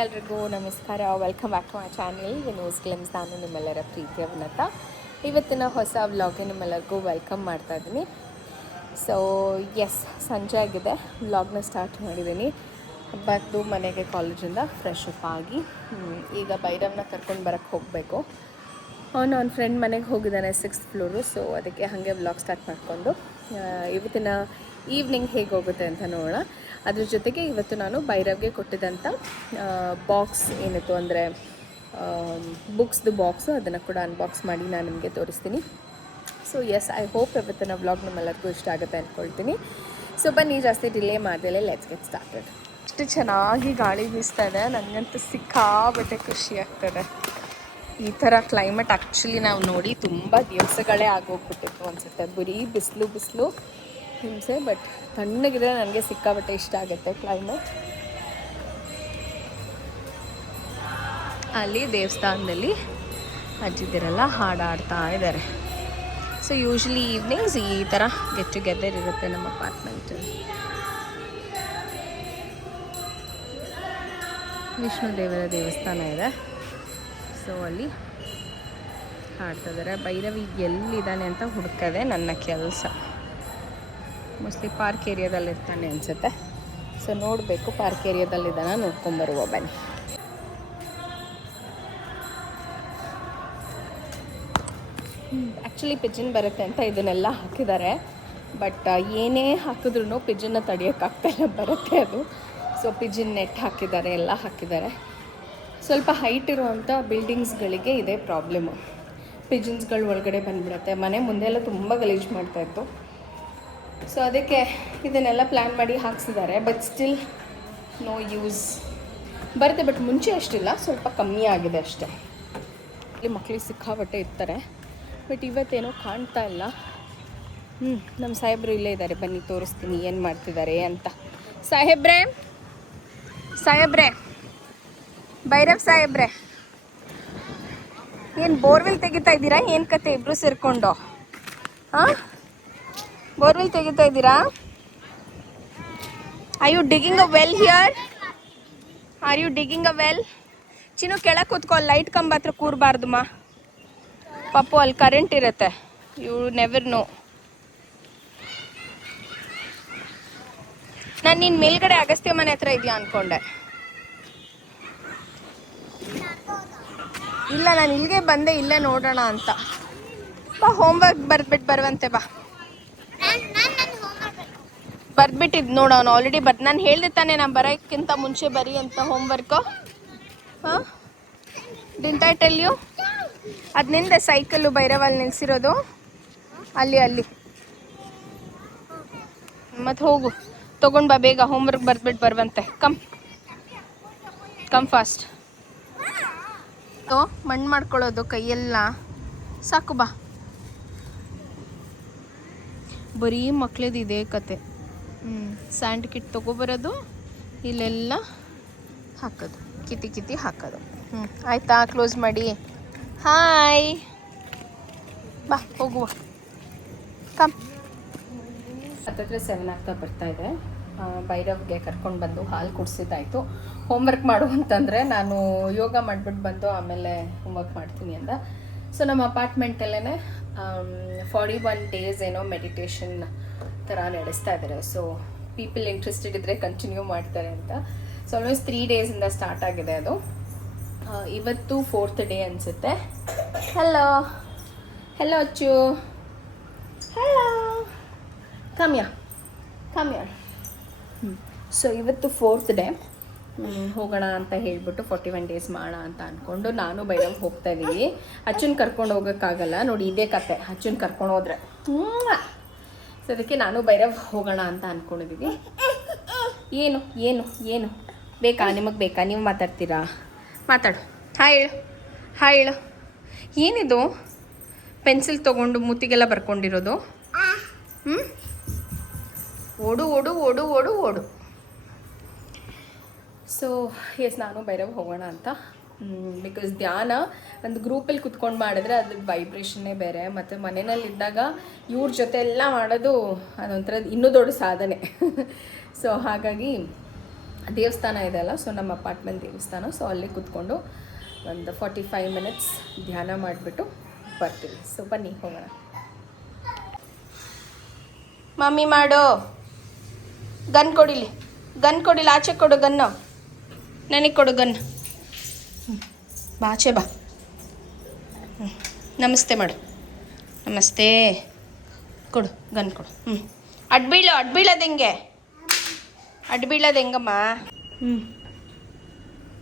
ಎಲ್ರಿಗೂ ನಮಸ್ಕಾರ. Welcome back to my channel Vino's glimpse. ನಾನು ನಿಮ್ಮೆಲ್ಲರ ಪ್ರೀತಿಯ ಉನ್ನತ. ಇವತ್ತಿನ ಹೊಸ ವ್ಲಾಗ್ಗೆ ನಿಮ್ಮೆಲ್ಲರಿಗೂ ವೆಲ್ಕಮ್ ಮಾಡ್ತಾ ಇದ್ದೀನಿ. ಸೊ ಸಂಜೆ ಆಗಿದೆ, ವ್ಲಾಗ್ನ ಸ್ಟಾರ್ಟ್ ಮಾಡಿದ್ದೀನಿ. ಬಂದು ಮನೆಗೆ ಕಾಲೇಜಿಂದ ಫ್ರೆಶ್ ಅಪ್ ಆಗಿ ಈಗ ಭೈರವ್ನ ಕರ್ಕೊಂಡು ಬರೋಕ್ಕೆ ಹೋಗಬೇಕು. ಅವನು ಅವ್ನ ಫ್ರೆಂಡ್ ಮನೆಗೆ ಹೋಗಿದ್ದಾನೆ 6th ಫ್ಲೋರು. ಸೊ ಅದಕ್ಕೆ ಹಾಗೆ ವ್ಲಾಗ್ ಸ್ಟಾರ್ಟ್ ಮಾಡಿಕೊಂಡು ಇವತ್ತಿನ ಈವ್ನಿಂಗ್ ಹೇಗೆ ಹೋಗುತ್ತೆ ಅಂತ ನೋಡೋಣ. ಅದ್ರ ಜೊತೆಗೆ ಇವತ್ತು ನಾನು ಭೈರವ್ಗೆ ಕೊಟ್ಟಿದ್ದಂಥ ಬಾಕ್ಸ್ ಏನಿತ್ತು ಅಂದರೆ ಬುಕ್ಸ್ದು ಬಾಕ್ಸು, ಅದನ್ನು ಕೂಡ ಅನ್ಬಾಕ್ಸ್ ಮಾಡಿ ನಾನು ನಿಮಗೆ ತೋರಿಸ್ತೀನಿ. ಸೊ ಐ ಹೋಪ್ ಇವತ್ತಿನ ವ್ಲಾಗ್ ನಮ್ಮೆಲ್ಲರಿಗೂ ಇಷ್ಟ ಆಗುತ್ತೆ ಅಂದ್ಕೊಳ್ತೀನಿ. ಸೊ ಬನ್ನಿ, ಜಾಸ್ತಿ ಡಿಲೇ ಮಾಡ್ದಲೇ ಲೆಟ್ಸ್ ಗೆಟ್ ಸ್ಟಾರ್ಟೆಡ್. ಅಷ್ಟು ಚೆನ್ನಾಗಿ ಗಾಳಿ ಬೀಸ್ತಾ ಇದೆ, ನನಗಂತೂ ಸಿಕ್ಕಾಬಟ್ಟೆ ಖುಷಿ ಆಗ್ತದೆ. ಈ ಥರ ಕ್ಲೈಮೇಟ್ ಆ್ಯಕ್ಚುಲಿ ನಾವು ನೋಡಿ ತುಂಬ ದಿವಸಗಳೇ ಆಗೋಗ್ಬಿಟ್ಟಿತ್ತು ಅನಿಸುತ್ತೆ. ಬರೀ ಬಿಸಿಲು ಹಿಂಸೆ, ಬಟ್ ತಣ್ಣಗಿದ್ರೆ ನನಗೆ ಸಿಕ್ಕಾಬಟ್ಟೆ ಇಷ್ಟ ಆಗುತ್ತೆ ಕ್ಲೈಮೇಟ್. ಅಲ್ಲಿ ದೇವಸ್ಥಾನದಲ್ಲಿ ಅಜ್ಜಿದಿರೆಲ್ಲ ಹಾಡಾಡ್ತಾ ಇದ್ದಾರೆ. ಸೊ ಯೂಶ್ವಲಿ ಈವ್ನಿಂಗ್ಸ್ ಈ ಥರ ಗೆಟ್ ಟುಗೆದರ್ ಇರುತ್ತೆ ನಮ್ಮ ಅಪಾರ್ಟ್ಮೆಂಟಲ್ಲಿ. ವಿಷ್ಣು ದೇವರ ದೇವಸ್ಥಾನ ಇದೆ, ಸೊ ಅಲ್ಲಿ ಹಾಡ್ತಾ ಇದ್ದಾರೆ. ಭೈರವಿ ಎಲ್ಲಿದ್ದಾನೆ ಅಂತ ಹುಡುಕದೆ ನನ್ನ ಕೆಲಸ. ಮೋಸ್ಟ್ಲಿ ಪಾರ್ಕ್ ಏರಿಯಾದಲ್ಲಿ ಇರ್ತಾನೆ ಅನಿಸುತ್ತೆ. ಸೊ ನೋಡಬೇಕು, ಪಾರ್ಕ್ ಏರಿಯಾದಲ್ಲಿದ್ದಾನೆ, ನೋಡ್ಕೊಂಬರುವ ಬನ್ನಿ. ಆ್ಯಕ್ಚುಲಿ ಪಿಜನ್ ಬರುತ್ತೆ ಅಂತ ಇದನ್ನೆಲ್ಲ ಹಾಕಿದ್ದಾರೆ, ಬಟ್ ಏನೇ ಹಾಕಿದ್ರೂ ಪಿಜನ್ನ ತಡೆಯೋಕ್ಕಾಗ್ತಾಯಿಲ್ಲ, ಬರುತ್ತೆ ಅದು. ಸೊ ಪಿಜನ್ ನೆಟ್ ಹಾಕಿದ್ದಾರೆ, ಎಲ್ಲ ಹಾಕಿದ್ದಾರೆ. ಸ್ವಲ್ಪ ಹೈಟ್ ಇರುವಂಥ ಬಿಲ್ಡಿಂಗ್ಸ್ಗಳಿಗೆ ಇದೇ ಪ್ರಾಬ್ಲಮ್ಮು. ಪಿಜನ್ಸ್ಗಳು ಒಳಗಡೆ ಬಂದುಬಿಡುತ್ತೆ. ಮನೆ ಮುಂದೆ ಎಲ್ಲ ತುಂಬ ಗಲೀಜು ಮಾಡ್ತಾಯಿತ್ತು. ಸೊ ಅದಕ್ಕೆ ಇದನ್ನೆಲ್ಲ ಪ್ಲ್ಯಾನ್ ಮಾಡಿ ಹಾಕ್ಸಿದ್ದಾರೆ. But still no use. ಬರುತ್ತೆ, ಬಟ್ ಮುಂಚೆ ಅಷ್ಟಿಲ್ಲ, ಸ್ವಲ್ಪ ಕಮ್ಮಿ ಆಗಿದೆ ಅಷ್ಟೇ. ಇಲ್ಲಿ ಮಕ್ಕಳಿಗೆ ಸಿಕ್ಕಾಬಟ್ಟೆ ಇರ್ತಾರೆ, ಬಟ್ ಇವತ್ತೇನೋ ಕಾಣ್ತಾ ಇಲ್ಲ. ನಮ್ಮ ಸಾಹೇಬರು ಇಲ್ಲೇ ಇದ್ದಾರೆ, ಬನ್ನಿ ತೋರಿಸ್ತೀನಿ ಏನು ಮಾಡ್ತಿದ್ದಾರೆ ಅಂತ. ಸಾಹೇಬ್ರೆ, ಭೈರವ್ ಸಾಹೇಬ್ರೆ, ಏನು ಬೋರ್ವೆಲ್ ತೆಗಿತಾ ಇದ್ದೀರಾ? ಏನು ಕತೆ ಇಬ್ಬರು ಸೇರಿಕೊಂಡು? ಹಾಂ, ಬೋರ್ವೆಲ್ ತೆಗಿತಾ ಇದ್ದೀರಾ? Are you digging a well here? Are you digging a well? ಚಿನ್ನು ಕೆಳಗೆ ಕೂತ್ಕೊ, ಲೈಟ್ ಕಂಬ ಹತ್ರ ಕೂರಬಾರ್ದಮ್ಮ ಪಾಪು, ಅಲ್ಲಿ ಕರೆಂಟ್ ಇರುತ್ತೆ, ಯು ನೆವರ್ ನೋ. ನಾನು ನಿನ್ನ ಮೇಲ್ಗಡೆ ಅಗಸ್ತ್ಯ ಮನೆ ಹತ್ರ ಇದೆಯಾ ಅಂದ್ಕೊಂಡೆ. ಇಲ್ಲ, ನಾನು ಇಲ್ಲಿಗೆ ಬಂದೆ, ಇಲ್ಲೇ ನೋಡೋಣ ಅಂತ. ಬಾ, ಹೋಮ್ವರ್ಕ್ ಬರೆದ್ಬಿಟ್ಟು ಬರುವಂತೆ ಬಾ. ಬರ್ದ್ಬಿಟ್ಟಿದ್ದು ನೋಡು, ಅವನು ಆಲ್ರೆಡಿ ನಾನು ಹೇಳ್ದೆ ತಾನೆ, ನಾನು ಬರೋಕ್ಕಿಂತ ಮುಂಚೆ ಬರೀ ಅಂತ ಹೋಮ್ವರ್ಕು. ಹಾಂ, ಡಿಂಟ್ ಐ ಟೆಲ್ ಯು? ಅದು ನಿಂದೆ ಸೈಕಲ್ಲು ಭೈರವಲ್ಲಿ ನಿಲ್ಲಿಸಿರೋದು, ಅಲ್ಲಿ ಮತ್ತು ಹೋಗು ತೊಗೊಂಡು ಬಾ ಬೇಗ, ಹೋಮ್ವರ್ಕ್ ಬರೆದ್ಬಿಟ್ಟು ಬರುವಂತೆ. Come fast. ಮಣ್ಣು ಮಾಡ್ಕೊಳ್ಳೋದು ಕೈಯೆಲ್ಲ ಸಾಕು, ಬಾ. ಬರೀ ಮಕ್ಳದ್ದು ಇದೇ ಕತೆ. ಸ್ಯಾಂಡ್ ಕಿಟ್ ತೊಗೊಬರೋದು, ಇಲ್ಲೆಲ್ಲ ಹಾಕೋದು, ಕಿತಿ ಹಾಕೋದು. ಆಯಿತಾ? ಕ್ಲೋಸ್ ಮಾಡಿ. ಹಾಯ್, ಬಾ ಹೋಗುವ. ಹತ್ತತ್ರ 7 ಆಗ್ತಾ ಬರ್ತಾಯಿದೆ. ಭೈರವ್ಗೆ ಕರ್ಕೊಂಡು ಬಂದು ಹಾಲು ಕುಡಿಸಿದ್ದಾಯಿತು. ಹೋಮ್ವರ್ಕ್ ಮಾಡು ಅಂತಂದರೆ ನಾನು ಯೋಗ ಮಾಡಿಬಿಟ್ಟು ಬಂದು ಆಮೇಲೆ ಹೋಮ್ವರ್ಕ್ ಮಾಡ್ತೀನಿ ಅಂದ. ಸೊ ನಮ್ಮ ಅಪಾರ್ಟ್ಮೆಂಟಲ್ಲೇ 41 ಡೇಸ್ ಏನೋ ಮೆಡಿಟೇಷನ್ ಥರ ನಡೆಸ್ತಾ ಇದ್ದಾರೆ. ಸೊ ಪೀಪಲ್ ಇಂಟ್ರೆಸ್ಟೆಡ್ ಇದ್ದರೆ ಕಂಟಿನ್ಯೂ ಮಾಡ್ತಾರೆ ಅಂತ. ಸೊ ಆಲ್ಮೋಸ್ಟ್ 3 ಡೇಸಿಂದ ಸ್ಟಾರ್ಟ್ ಆಗಿದೆ ಅದು. ಇವತ್ತು 4th ಡೇ ಅನಿಸುತ್ತೆ. ಹಲೋ ಅಚ್ಚು, ಹಲೋ, ಕಮ್ಯಾ. ಸೊ ಇವತ್ತು 4th ಡೇ. ಹೋಗೋಣ ಅಂತ ಹೇಳಿಬಿಟ್ಟು 41 ಡೇಸ್ ಮಾಡೋಣ ಅಂತ ಅಂದ್ಕೊಂಡು ನಾನು ಭೈರವ್ ಹೋಗ್ತಾ ಇದ್ದೀವಿ. ಅಚ್ಚುನ್ ಕರ್ಕೊಂಡು ಹೋಗೋಕ್ಕಾಗಲ್ಲ ನೋಡಿ, ಇದೇ ಕತೆ. ಅಚ್ಚುನ್ ಕರ್ಕೊಂಡು ಹೋದ್ರೆ ಸೊ ಅದಕ್ಕೆ ನಾನು ಭೈರವ್ ಹೋಗೋಣ ಅಂತ ಅಂದ್ಕೊಂಡಿದ್ದೀವಿ. ಏನು ಬೇಕಾ ನಿಮಗೆ? ಬೇಕಾ? ನೀವು ಮಾತಾಡ್ತೀರಾ? ಮಾತಾಡು. ಹಾಯ್ ಹೇಳು. ಏನಿದು ಪೆನ್ಸಿಲ್ ತೊಗೊಂಡು ಮೂತಿಗೆಲ್ಲ ಬರ್ಕೊಂಡಿರೋದು? ಓಡು. ಸೊ ನಾನು ಭೈರವ್ ಹೋಗೋಣ ಅಂತ. ಬಿಕಾಸ್ ಧ್ಯಾನ ಒಂದು ಗ್ರೂಪಲ್ಲಿ ಕುತ್ಕೊಂಡು ಮಾಡಿದ್ರೆ ಅದ್ರ ವೈಬ್ರೇಷನ್ನೇ ಬೇರೆ. ಮತ್ತು ಮನೆಯಲ್ಲಿದ್ದಾಗ ಇವ್ರ ಜೊತೆ ಎಲ್ಲ ಮಾಡೋದು ಅದೊಂಥರ ಇನ್ನೂ ದೊಡ್ಡ ಸಾಧನೆ. ಸೊ ಹಾಗಾಗಿ ದೇವಸ್ಥಾನ ಇದೆ ಅಲ್ಲ, ಸೊ ನಮ್ಮ ಅಪಾರ್ಟ್ಮೆಂಟ್ ದೇವಸ್ಥಾನ. ಸೊ ಅಲ್ಲಿ ಕೂತ್ಕೊಂಡು ಒಂದು 45 ಮಿನಿಟ್ಸ್ ಧ್ಯಾನ ಮಾಡಿಬಿಟ್ಟು ಬರ್ತೀವಿ. ಸೊ ಬನ್ನಿ ಹೋಗೋಣ. ಮಮ್ಮಿ ಮಾಡು, ಗನ್ ಕೊಡಿಲಿ, ಗನ್ ಕೊಡಿಲಿ, ಆಚೆ ಕೊಡು ಗನ್ನು, ನನಗೆ ಕೊಡು ಗನ್. ಬಾ ಆಚೆ ಬಾ. ನಮಸ್ತೆ ಮಾಡು, ನಮಸ್ತೆ. ಕೊಡು ಗನ್ ಕೊಡು. ಅಡ್ಬೀಳೋದು ಹೆಂಗೆ, ಅಡ್ಬೀಳೋದು ಹೆಂಗಮ್ಮ?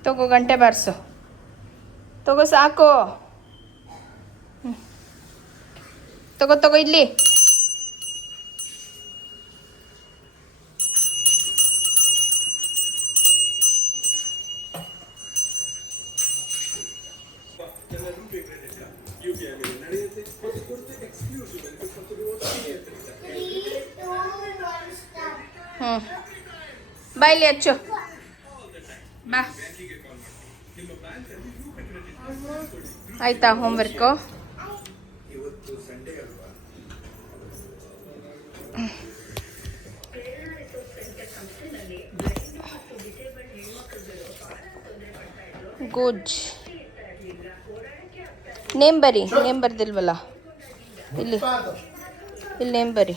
ತಗೋ ಗಂಟೆ ಬಾರಿಸು, ತಗೋ ಸಾಕು. ತಗೋ ಇಲ್ಲಿ. ಬಾಯ್ಲಿ ಹಚ್ಚು, ಬಾ. ಆಯ್ತಾ ಹೋಮ್ವರ್ಕು? ಗುಡ್. ನೇಮ್ ಬರಿ, ನೇಮ್ ಬರ್ದಿಲ್ವಲ್ಲ ಇಲ್ಲಿ, ಇಲ್ಲಿ ನೇಮ್ ಬರಿ,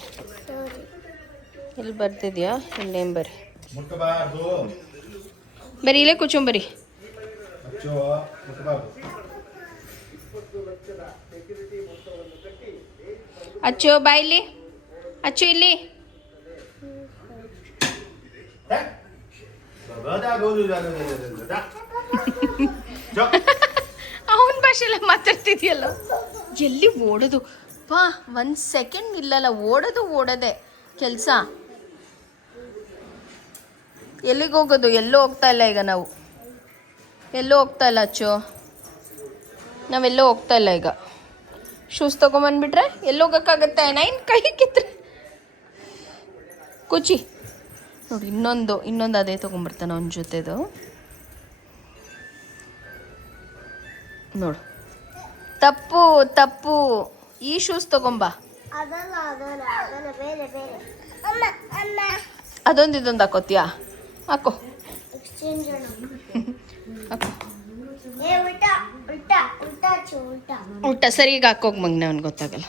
ಇಲ್ಲಿ ಬರ್ತಿದ್ಯಾ? ಇಲ್ಲಿ ನೇಮ್ ಬರಿ, ಬರೀ ಇಲ್ಲೇ ಕೂಚುಂಬರಿ. ಅಚ್ಚು ಬಾ ಇಲ್ಲಿ, ಅಚ್ಚು ಇಲ್ಲಿ. ಅವನ ಭಾಷೆಲ್ಲ ಮಾತಾಡ್ತಿದ್ಯಲ್ಲ. ಎಲ್ಲಿ ಓಡೋದು ಪಾ, 1 ಸೆಕೆಂಡ್ ಇಲ್ಲಲ್ಲ, ಓಡೋದೇ ಕೆಲಸ. ಎಲ್ಲಿಗೆ ಹೋಗೋದು? ಎಲ್ಲೂ ಹೋಗ್ತಾ ಇಲ್ಲ ಈಗ ನಾವು, ಎಲ್ಲೂ ಹೋಗ್ತಾ ಇಲ್ಲ ಅಚ್ಚು, ನಾವೆಲ್ಲೂ ಹೋಗ್ತಾ ಇಲ್ಲ ಈಗ. ಶೂಸ್ ತೊಗೊಂಬಂದ್ಬಿಟ್ರೆ ಎಲ್ಲಿ ಹೋಗೋಕ್ಕಾಗತ್ತೆ? ನೈನ್ ಕೈ ಕಿತ್ರೆ ಕುಚಿ ನೋಡಿ. ಇನ್ನೊಂದು ಅದೇ ತೊಗೊಂಬರ್ತಾನೆ ಅವನ ಜೊತೆದು ನೋಡು. ತಪ್ಪು, ಈ ಶೂಸ್ ತೊಗೊಂಬ. ಇದೊಂದು ಹಾಕೋತೀಯಾ? ಹಾಕೋ, ಉಲ್ಟಾ ಸರಿ. ಈಗ ಹಾಕೋಗ್ ಮಗ್ನೆ, ಅವ್ನಿಗೆ ಗೊತ್ತಾಗಲ್ಲ.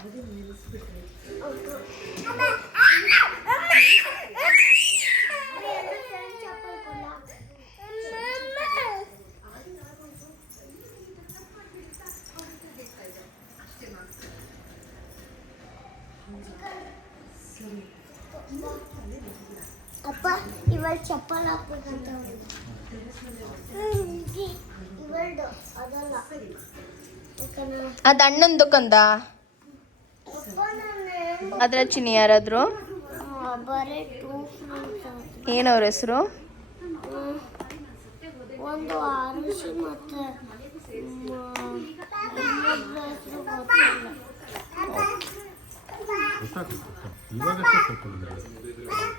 ಅಪ್ಪ ಇವಾಗ ಚಪ್ಪಲ್ ಹಾಕ್ಬೇಕಂತ ಅದು ಅಣ್ಣಂದು ಕಂದ. ಅದ್ರ ಚಿನ್ನಿ ಯಾರಾದ್ರು? ಏನವ್ರ ಹೆಸರು? ಒಂದು ಆರುಷಿ ಮತ್ತೆ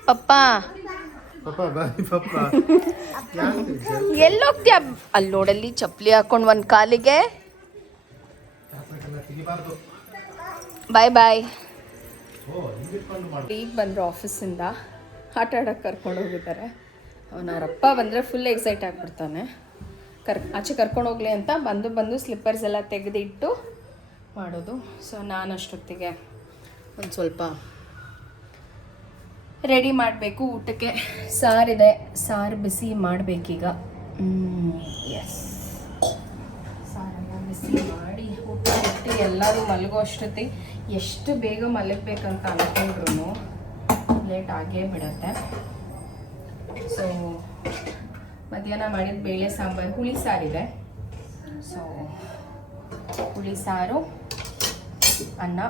ಪಪ್ಪ ಎಲ್ಲೋಗ್ತೀಯ? ಅಲ್ಲಿ ನೋಡಲ್ಲಿ ಚಪ್ಪಲಿ ಹಾಕೊಂಡು ಒಂದು ಕಾಲಿಗೆ. ಬಾಯ್ ಬಾಯ್. ಈಗ ಬಂದರು ಆಫೀಸಿಂದ, ಆಟ ಆಡೋಕ್ಕೆ ಕರ್ಕೊಂಡು ಹೋಗಿದ್ದಾರೆ. ಅವನವರಪ್ಪ ಬಂದರೆ ಫುಲ್ ಎಕ್ಸೈಟ್ ಆಗಿಬಿಡ್ತಾನೆ. ಆಚೆ ಕರ್ಕೊಂಡು ಹೋಗ್ಲಿ ಅಂತ ಬಂದು ಸ್ಲಿಪ್ಪರ್ಸ್ ಎಲ್ಲ ತೆಗೆದಿಟ್ಟು ಮಾಡೋದು. ಸೊ ನಾನು ಅಷ್ಟೊತ್ತಿಗೆ ಒಂದು ಸ್ವಲ್ಪ ರೆಡಿ ಮಾಡಬೇಕು ಊಟಕ್ಕೆ. ಸಾರಿದೆ, ಸಾರು ಬಿಸಿ ಮಾಡಬೇಕೀಗ. ಎಸ್, ಸಾರೆಲ್ಲ ಬಿಸಿ ಮಾಡಿ ಊಟ ಇಟ್ಟು ಎಲ್ಲರೂ ಮಲಗೋ ಅಷ್ಟೊತ್ತಿಗೆ ಎಷ್ಟು ಬೇಗ ಮಲಗಬೇಕಂತ ಅಂದ್ಕೊಂಡ್ರು ಲೇಟ್ ಆಗೇ ಬಿಡುತ್ತೆ. ಸೊ ಮಧ್ಯಾಹ್ನ ಮಾಡಿದ ಬೇಳೆ ಸಾಂಬಾರು, ಹುಳಿ ಸಾರಿದೆ. ಸೊ ಹುಳಿ ಸಾರು, ಅನ್ನ,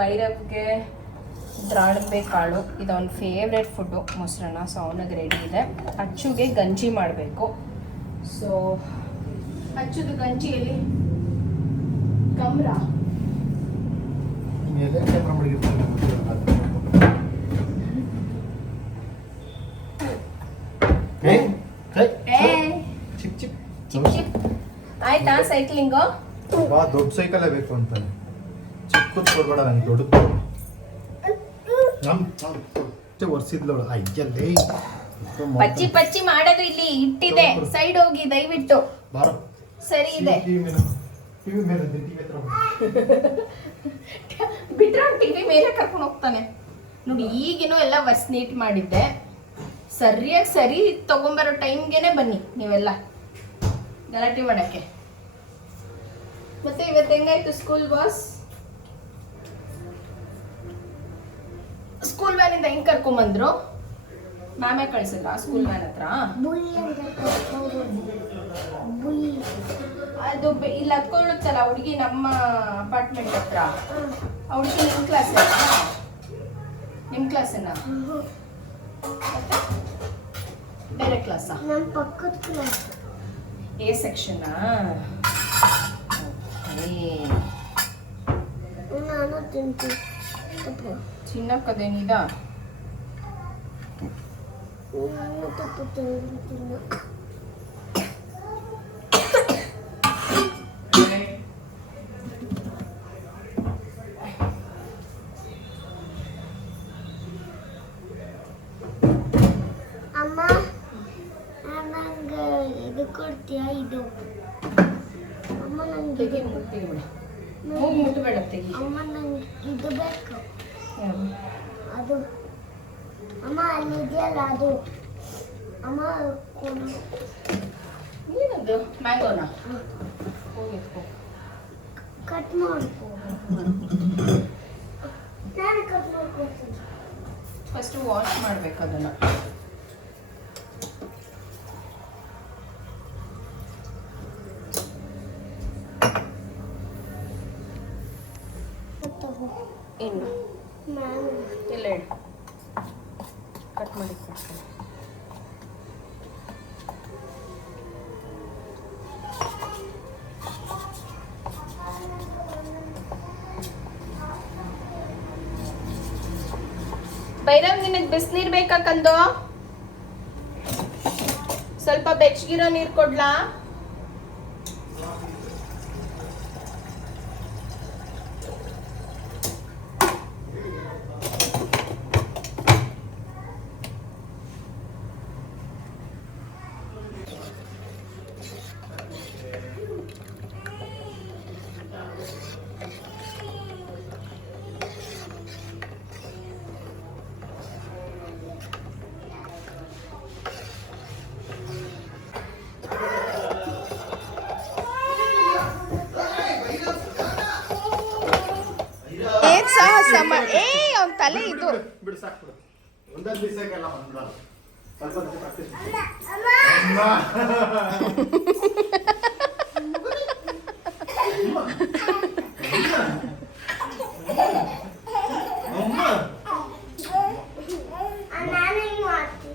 ಭೈರವ್ಗೆ ದ್ರಾಣಬೆ ಕಾಳು, ಇದು ಅವನ ಫೇವ್ರೆಟ್ ಫುಡ್ಡು, ಮೊಸರನ್ನ. ಸೊ ಅವನಿಗೆ ರೆಡಿ ಇದೆ. ಅಚ್ಚುಗೆ ಗಂಜಿ ಮಾಡಬೇಕು. ಸೊ ಅಚ್ಚುದು ಗಂಜಿಯಲ್ಲಿ ಕಮ್ರ ಆಯ್ತಾ ಸೈಕ್ಲಿಂಗು? ದೊಡ್ಡ ಸೈಕಲ್ ಬೇಕು ಅಂತಾನೆ, ಚಿಕ್ಕದು ಕೊಡ್ಬೇಡ ನನಗೆ, ದೊಡ್ಡದು. ಒರ್ಸಿದ್ಲೋಳು ಅಯ್ಯಲ್ಲೇ ಪಚ್ಚಿ ಪಚ್ಚಿ ಮಾಡೋದು ಇಲ್ಲಿ ಇಟ್ಟಿದೆ, ಸೈಡ್ ಹೋಗಿ ದಯವಿಟ್ಟು. ಬಾರೋ ಸರಿ ಇದೆ ಟಿವಿ ಮೇಲೆ ಟಿವಿ ಹತ್ರ ಬಿಟ್ರೆ ಟಿವಿ ಮೇಲೆ ಕರ್ಕೊಂಡು ಹೋಗ್ತಾನೆ ನೋಡಿ. ಈಗಿನೂ ಎಲ್ಲ ವರ್ಸ್ ನೀಟ್ ಮಾಡಿದ್ದೆ, ಸರಿಯಾಗಿ ಸರಿ ತಗೊಂಬರೋ ಟೈಮ್ಗೆನೆ ಬನ್ನಿ ನೀವೆಲ್ಲ ಗಲಾಟೆ ಮಾಡಕ್ಕೆ. ಮತ್ತೆ ಇವತ್ತು ಹೆಂಗಾಯ್ತು ಸ್ಕೂಲ್ ಬಾಸ್? ಸ್ಕೂಲ್ ವ್ಯಾನಿಂದ ಹೆಂಗ್ ಕರ್ಕೊಂಬಂದ್ರು? ಮ್ಯಾಮೇ ಕಳ್ಸಿದ್ರ ಸ್ಕೂಲ್ ವ್ಯಾನ್ ಹತ್ರ? ಬುಯಿ ಅಂತ ಕರ್ಕೊಂಡು ಬುಯಿ. ಅದು ಇಲ್ಲಿ ಹತ್ಕೊಳ್ಳುತ್ತಲ್ಲ ಹುಡುಗಿ ನಮ್ಮ ಅಪಾರ್ಟ್ಮೆಂಟ್ ಹತ್ರ, ಆ ಹುಡುಗಿ ನಿಮ್ಮ ಕ್ಲಾಸ್ ನಿಮ್ಮ ಕ್ಲಾಸನ್ನ ಮತ್ತೆ ಬೇರೆ ಕ್ಲಾಸಾ? ನಮ್ಮ ಪಕ್ಕದ ಕ್ಲಾಸ್ ಎ ಸೆಕ್ಷನಾ? ನಾನು ತಿಂತೀನಿ. ಚಿನ್ನಕ್ಕದೇನಿದ? ನಾನು ತಪ್ಪು ತಿಂತೀನಿ. ಅಮ್ಮ ನಂಗೆ ಇದು ಕೊಡ್ತೀಯಾ? ಇದು ಅಮ್ಮ ನಂಗೆ ತೆಗಿ ಮುಟ್ಟಿಬಿಡ, ಮೂಗು ಮುಟ್ಟಬೇಡ ತೆಗಿ. ಅಮ್ಮ ನಂಗೆ ಇದು ಬೇಕು. ಅದು ಅಮ್ಮ ಅಲ್ಲಿ ಇದೆಯಲ್ಲ ಅದು. ಅಮ್ಮ ಕೊಡು. ಏನದು ಮ್ಯಾಂಗೋನಾ? ಹೋಗಿ ಕಟ್ ಮಾಡ್ಕೊ. ನಾನು ಕಟ್ ಮಾಡ್ಕೊಡ್ತೀನಿ. ಫಸ್ಟ್ ವಾಶ್ ಮಾಡ್ಬೇಕು ಅದನ್ನ. ಏನು ಮ್ಯಾಂಗೋ ಇಲ್ಲ ಹೇಳಿ, ಕಟ್ ಮಾಡಿ ಕೊಡ್ತೀನಿ. ಭೈರವ್ ನಿನಗೆ ಬಿಸಿನೀರು ಬೇಕಾ ಕಂದು? ಸ್ವಲ್ಪ ಬೆಚ್ಚಗಿರೋ ನೀರು ಕೊಡ್ಲಾ? ಏನ್ ಸಾಹಸ ಅವ್ನ ತಲೆ ಇದು. ಬಿಡು ಸಾಕು ಬಿಡು. ಒಂದೊಂದು ದಿವಸಕ್ಕೆಲ್ಲ ಬಂದ್ಬಿಡಲ್ಲ. ಸ್ವಲ್ಪ ದಿವಸ ಪ್ರಾಕ್ಟೀಸ್ ನಾನು ಹಿಂಗೆ ಮಾಡ್ತೀನಿ.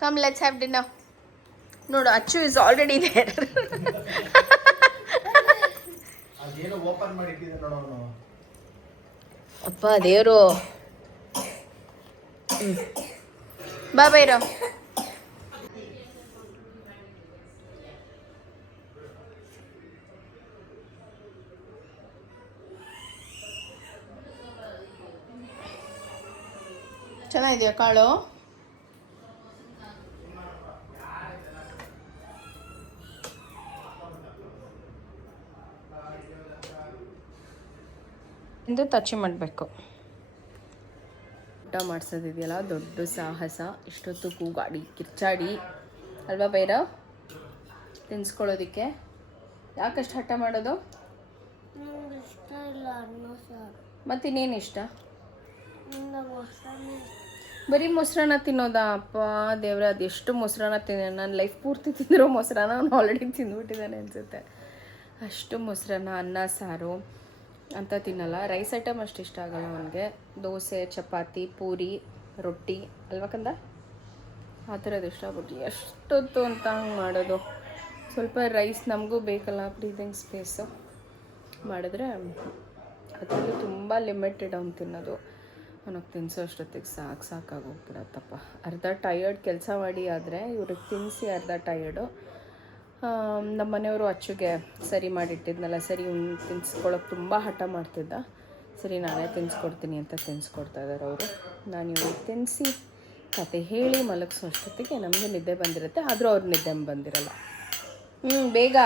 Come, let's have dinner. ನೋಡು ಅಚ್ಚು ಇಸ್ ಆಲ್ರೆಡಿ ದೇರ್. ಅದೇನೋ ಓಪನ್ ಮಾಡಿಟ್ಟಿದೆ ನೋಡೋನು. ಅಪ್ಪ ದೇವರು. ಬಾ ಭೈರವ್. ಚೆನ್ನಾಗಿದೆಯಾ ಕಾಳು? ಎಂದು ತಚ್ಚಿ ಮಾಡಬೇಕು. ಊಟ ಮಾಡಿಸೋದಿದೆಯಲ್ಲ ದೊಡ್ಡ ಸಾಹಸ. ಇಷ್ಟೊತ್ತು ಕೂಗಾಡಿ ಕಿರ್ಚಾಡಿ ಅಲ್ವಾ ಭೈರವ್ ತಿನ್ಸ್ಕೊಳ್ಳೋದಕ್ಕೆ? ಯಾಕಷ್ಟು ಹಠ ಮಾಡೋದು? ನಂಗೆ ಇಷ್ಟ ಇಲ್ಲ ಅನ್ನ ಸಾರು. ಮತ್ತಿನ್ನೇನು ಇಷ್ಟ? ನಂಗೆ ಮೊಸರನ್ನ. ಬರೀ ಮೊಸರನ್ನ ತಿನ್ನೋದಾ? ಅಪ್ಪ ದೇವ್ರೆ, ಅದೆಷ್ಟು ಮೊಸರನ್ನ ತಿನ್ನ. ನಾನು ಲೈಫ್ ಪೂರ್ತಿ ತಿಂದಿರೋ ಮೊಸರನ್ನ ಅವ್ನು ಆಲ್ರೆಡಿ ತಿಂದ್ಬಿಟ್ಟಿದ್ದಾನೆ ಅನಿಸುತ್ತೆ. ಅಷ್ಟು ಮೊಸರನ್ನ, ಅನ್ನ ಸಾರು ಅಂತ ತಿನ್ನಲ್ಲ. ರೈಸ್ ಐಟಮ್ ಅಷ್ಟು ಇಷ್ಟ ಆಗಲ್ಲ ಅವನಿಗೆ. ದೋಸೆ, ಚಪಾತಿ, ಪೂರಿ, ರೊಟ್ಟಿ ಅಲ್ವಾ ಕಂದ? ಆ ಥರದ್ದು ಇಷ್ಟಪಟ್ಟು ಎಷ್ಟೊತ್ತು ಅಂತ ಹಂಗೆ ಮಾಡೋದು. ಸ್ವಲ್ಪ ರೈಸ್ ನಮಗೂ ಬೇಕಲ್ಲ, ಬ್ರೀದಿಂಗ್ ಸ್ಪೇಸು. ಮಾಡಿದ್ರೆ ಅದರಲ್ಲೂ ತುಂಬ ಲಿಮಿಟೆಡ್ ಅವ್ನು ತಿನ್ನೋದು. ಅವನಿಗೆ ತಿನ್ಸೋ ಅಷ್ಟೊತ್ತಿಗೆ ಸಾಕಾಗೋಗ್ಬಿಡತ್ತಪ್ಪ. ಅರ್ಧ ಟಯರ್ಡ್ ಕೆಲಸ ಮಾಡಿ ಆದರೆ ಇವ್ರಿಗೆ ತಿನ್ನಿಸಿ ಅರ್ಧ ಟಯರ್ಡು. ನಮ್ಮ ಮನೆಯವರು ಅಚ್ಚುಗೆ ಸರಿ ಮಾಡಿಟ್ಟಿದ್ನಲ್ಲ, ಸರಿ ಇವ್ನು ತಿನ್ಸ್ಕೊಳಕ್ಕೆ ತುಂಬ ಹಠ ಮಾಡ್ತಿದ್ದ. ಸರಿ ನಾನೇ ತಿನ್ನಿಸ್ಕೊಡ್ತೀನಿ ಅಂತ ತಿನ್ನಿಸ್ಕೊಡ್ತಾ ಇದ್ದಾರೆ ಅವರು. ನಾನು ಇವ್ರಿಗೆ ತಿನ್ನಿಸಿ ಕತೆ ಹೇಳಿ ಮಲಗಿಸೋ ಅಷ್ಟೊತ್ತಿಗೆ ನಮಗೆ ನಿದ್ದೆ ಬಂದಿರುತ್ತೆ, ಆದರೂ ಅವ್ರು ನಿದ್ದೆ ಬಂದಿರಲ್ಲ. ಬೇಗ